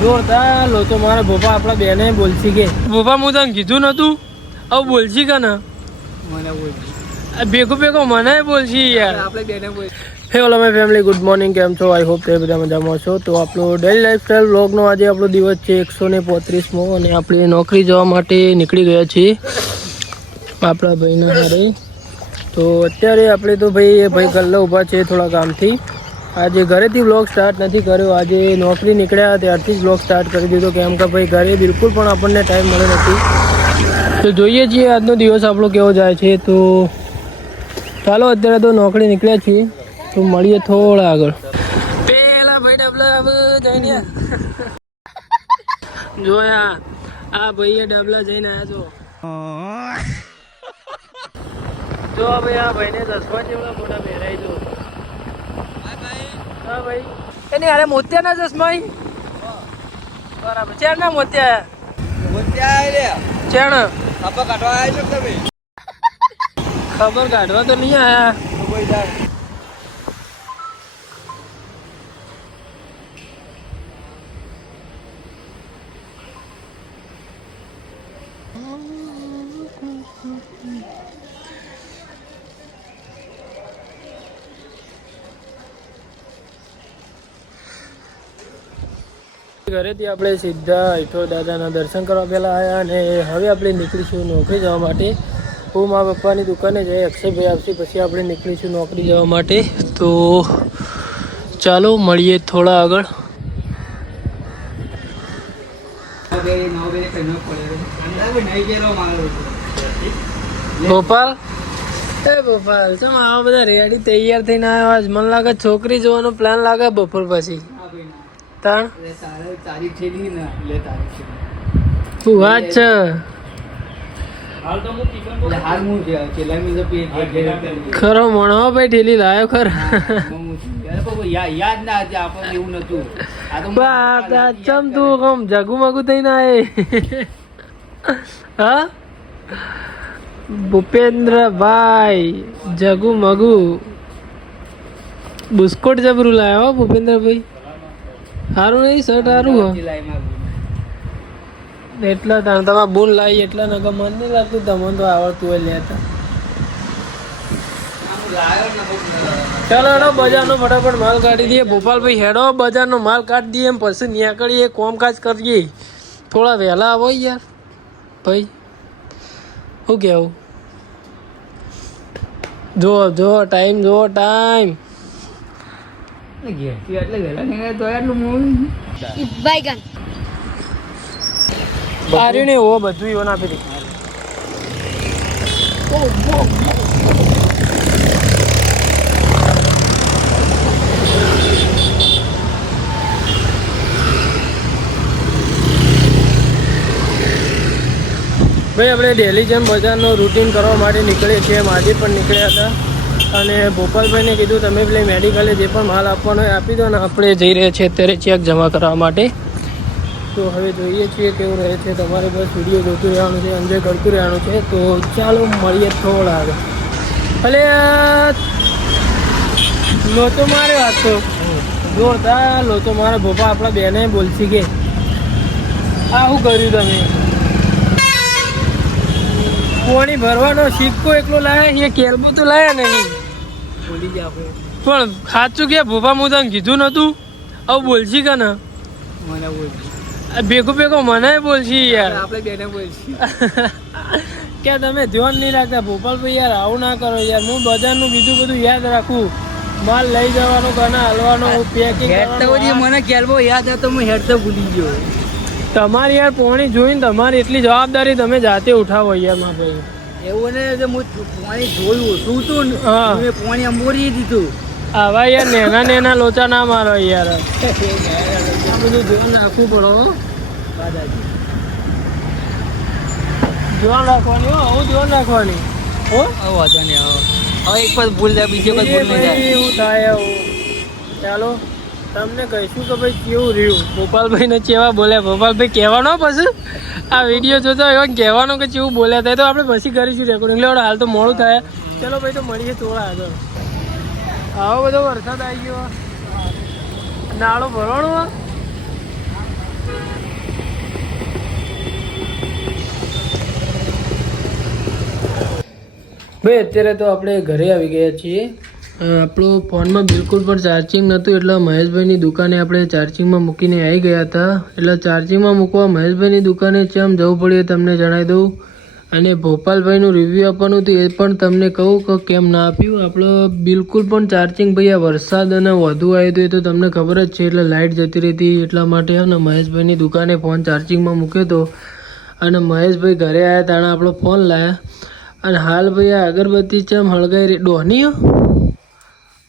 જોરદાર લો તો મારા ભોપા આપણા બેને બોલશી કે ભોપા હું તને કીધું નતું હવે બોલશી કે ના મને બોલશી ભેગો મને બોલશી યાર આપણે બેને બોલ હે ઓલા માય ફેમિલી ગુડ મોર્નિંગ કેમ છો આઈ હોપ તમે બધા મજામાં છો તો આપણો ડેલી લાઈફસ્ટાઈલ વ્લોગનો આજે આપણો દિવસ છે 135મો અને આપણે નોકરી જવા માટે નીકળી ગયા છીએ આપણા ભાઈના હારે તો અત્યારે આપણે તો ભાઈ ગલ્લા ઊભા છે થોડા કામથી આજે ઘરેથી વ્લોગ સ્ટાર્ટ નથી કર્યો આજે નોકરી નીકળ્યા ત્યારથી જ વ્લોગ સ્ટાર્ટ કરી દીધો કેમ કે ભાઈ ઘરે બિલકુલ પણ આપણને ટાઈમ મળ્યો નથી તો જોઈએ છીએ આજનો દિવસ આપણો કેવો જાય છે તો ચાલો અત્યારે તો નોકરી નીકળ્યા છીએ તો મળીએ થોડા આગળ પેલા ભાઈ ડબલા જઈને જોયા આ ભાઈએ ડબલા જઈને આવ્યા જો ભાઈ આ ભાઈને ચશ્મા જેવડા મોટા પહેરાય જો હા ભાઈ એને અરે મોતિયાના ચશ્મા બરાબર ચેર ના મોતિયા ચેણ ખબર કાઢવા આવ્યા છો તમે ખબર કાઢવા તો નહીં આયા ઘરેથી આપણે સીધા ઈઠોર દાદાના દર્શન કરવા પહેલાં આવ્યા અને હવે આપણે નીકળીશું નોકરી જવા માટે હું મારા પપ્પાની દુકાને જઈએ અક્ષયભાઈ આવશે પછી આપણે નીકળીશું નોકરી જવા માટે તો ચાલો મળીએ થોડા આગળ ગોપાલ ગોપાલ શું આવા બધા રેડી તૈયાર થઈને આવ્યા આજ મને લાગે છોકરી જોવાનો પ્લાન લાગે બપોર પછી ખરો મણો ભાઈ ઠેલી લાયો ખરો યાદ ના આપણને એવું નતું ચમ તું કમ જગુમગુ થઈને આય હા ભૂપેન્દ્રભાઈ જગુમગુ બુસ્કોટ જબરું લાયો ભૂપેન્દ્રભાઈ સારું નહીં શર્ટ સારું એટલા તાણ તમારે બોલ લાવી એટલા નગર મન નહીં લાગતું તમને તો આવડતું હોય લેતા ચાલો હેડો બજારનો ફટાફટ માલ કાઢી દઈએ ભોપાલભાઈ હેડો બજારનો માલ કાઢી દઈએ એમ પછી નીકળીએ કોમકાજ કરીએ થોડા વહેલા આવો યાર ભાઈ શું કહેવું જો ટાઈમ આર્યું હો બધું એવું આપી દે ભાઈ આપણે ડેલી જેમ બજારનો રૂટીન કરવા માટે નીકળીએ છીએ એમ આજે પણ નીકળ્યા હતા અને ભોપાલભાઈને કીધું તમે પેલી મેડિકલે જે પણ માલ આપવાનો હોય આપી દો ને આપણે જઈ રહ્યા છીએ અત્યારે ચેક જમા કરવા માટે તો હવે જોઈએ છીએ કેવું રહે છે તમારે બસ વિડીયો જોતું રહેવાનું છે એન્જોય કરતું રહેવાનું છે તો ચાલો મળીએ થોડા આગળ ભલે લોચો માર્યો આજ તો જોરદાર લોચો મારા ભોપા આપણા બેને બોલશી કે આ શું કર્યું તમે પાણી ભરવાનો સિક્કો એકલો લાયા એ કેરબો તો લાયા નહીં બોલી જા પણ સાચું કે ભોપા હું તને કીધું નતું હવે બોલશી કે ના મને બોલશી ભેગો મને બોલશી યાર આપણે બેને બોલશી કે તમે ધ્યાન નહીં રાખતા ભોપાલભાઈ યાર આવું ના કરો યાર હું બજારનું બીજું બધું યાદ રાખું માલ લઈ જવાનો કના હલવાનો પેકિંગ મને કેરબો યાદ હતો હું હેડ તો ભૂલી ગયો તમારી યાર પોણી જોઈને તમારી એટલી જવાબદારી તમે જાતે ઉઠાવો યાર માં ભાઈ એવું ને હું પોણી જોયું શું તું હા મેં પોણી અંબોરી દીધું આવા યાર નેના લોચા ના મારો યાર આ બધું ધ્યાન રાખવું પડો ધ્યાન રાખવાની હું ધ્યાન રાખવાની હો વાંધો નહીં હવે એક પર ભૂલ જાય બીજે કોઈ ભૂલ નહીં જાય એવું થાય ચાલો તમને કહીશું કે ભાઈ કેવું રહ્યું ગોપાલભાઈને ચેવા બોલ્યા ભોપાલભાઈ કહેવાનો પછી આ વિડીયો જોતો એવા કહેવાનો કે કેવું બોલ્યા થાય તો આપણે પછી કરીશું રેકોર્ડિંગ એટલે હાલ તો મોડું થાય ચલો ભાઈ તો મળીએ થોડા આગળ આવો બધો વરસાદ આવી ગયો નાળો ભરવાનો ભાઈ અત્યારે તો આપણે ઘરે આવી ગયા છીએ. આપણો ફોનમાં બિલકુલ પણ ચાર્જિંગ નહોતું એટલે મહેશભાઈની દુકાને આપણે ચાર્જિંગમાં મૂકીને આવી ગયા હતા. એટલે ચાર્જિંગમાં મૂકવા મહેશભાઈની દુકાને ચમ જવું પડ્યું તમને જણાવી દઉં. અને ભોપાલભાઈનું રિવ્યૂ આપવાનું હતું એ પણ તમને કહું કે કેમ ના આપ્યું. આપણો બિલકુલ પણ ચાર્જિંગ ભાઈ આ વરસાદ અને વધુ આવ્યું હતું એ તો તમને ખબર જ છે. એટલે લાઇટ જતી રહી હતી એટલા માટે ને મહેશભાઈની દુકાને ફોન ચાર્જિંગમાં મૂક્યો હતો. અને મહેશભાઈ ઘરે આવ્યા તાણે આપણો ફોન લાવ્યા. અને હાલ ભાઈ આ અગરબત્તી ચમ હળગાઈ રહી ડોહની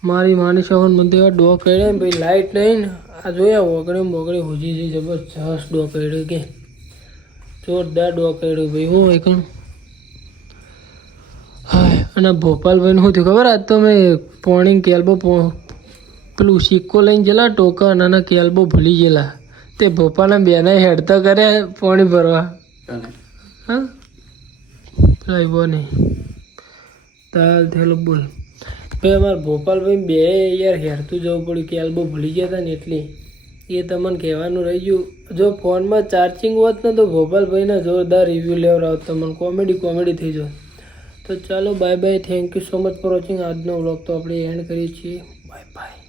મારી માની સવન મને એવા ડો કર્યા ને ભાઈ લાઇટ નહીં ને આ જોયા વગડે હોજી છે જબરજસ્ત ડો કર્યો કે જોરદાર ડો કર્યો ભાઈ હું એકલું. હા અને ભોપાલભાઈને શું થયું ખબર આજ તો મેં પોણી કેલ્બો પેલું સિક્કો લઈને ગયેલા ટોકન અને કેલ્બો ભૂલી ગયેલા તે ભોપાલના બેના હેડતા કર્યા પોણી ભરવા. હા લાવ્યો નહીં તાલ થયેલો બોલ ભાઈ અમારે ભોપાલભાઈ બે યાર હેરતું જવું પડ્યું કે એલ્બો ભૂલી ગયા હતા ને એટલે એ તમને કહેવાનું રહી ગયું. જો ફોનમાં ચાર્જિંગ હોત ને તો ભોપાલભાઈને જોરદાર રિવ્યૂ લેવડાવત તમને કોમેડી થઈ જાય. તો ચાલો bye bye thank you so much for watching. આજનો વ્લોગ તો આપણે એન્ડ કરીએ છીએ. Bye bye.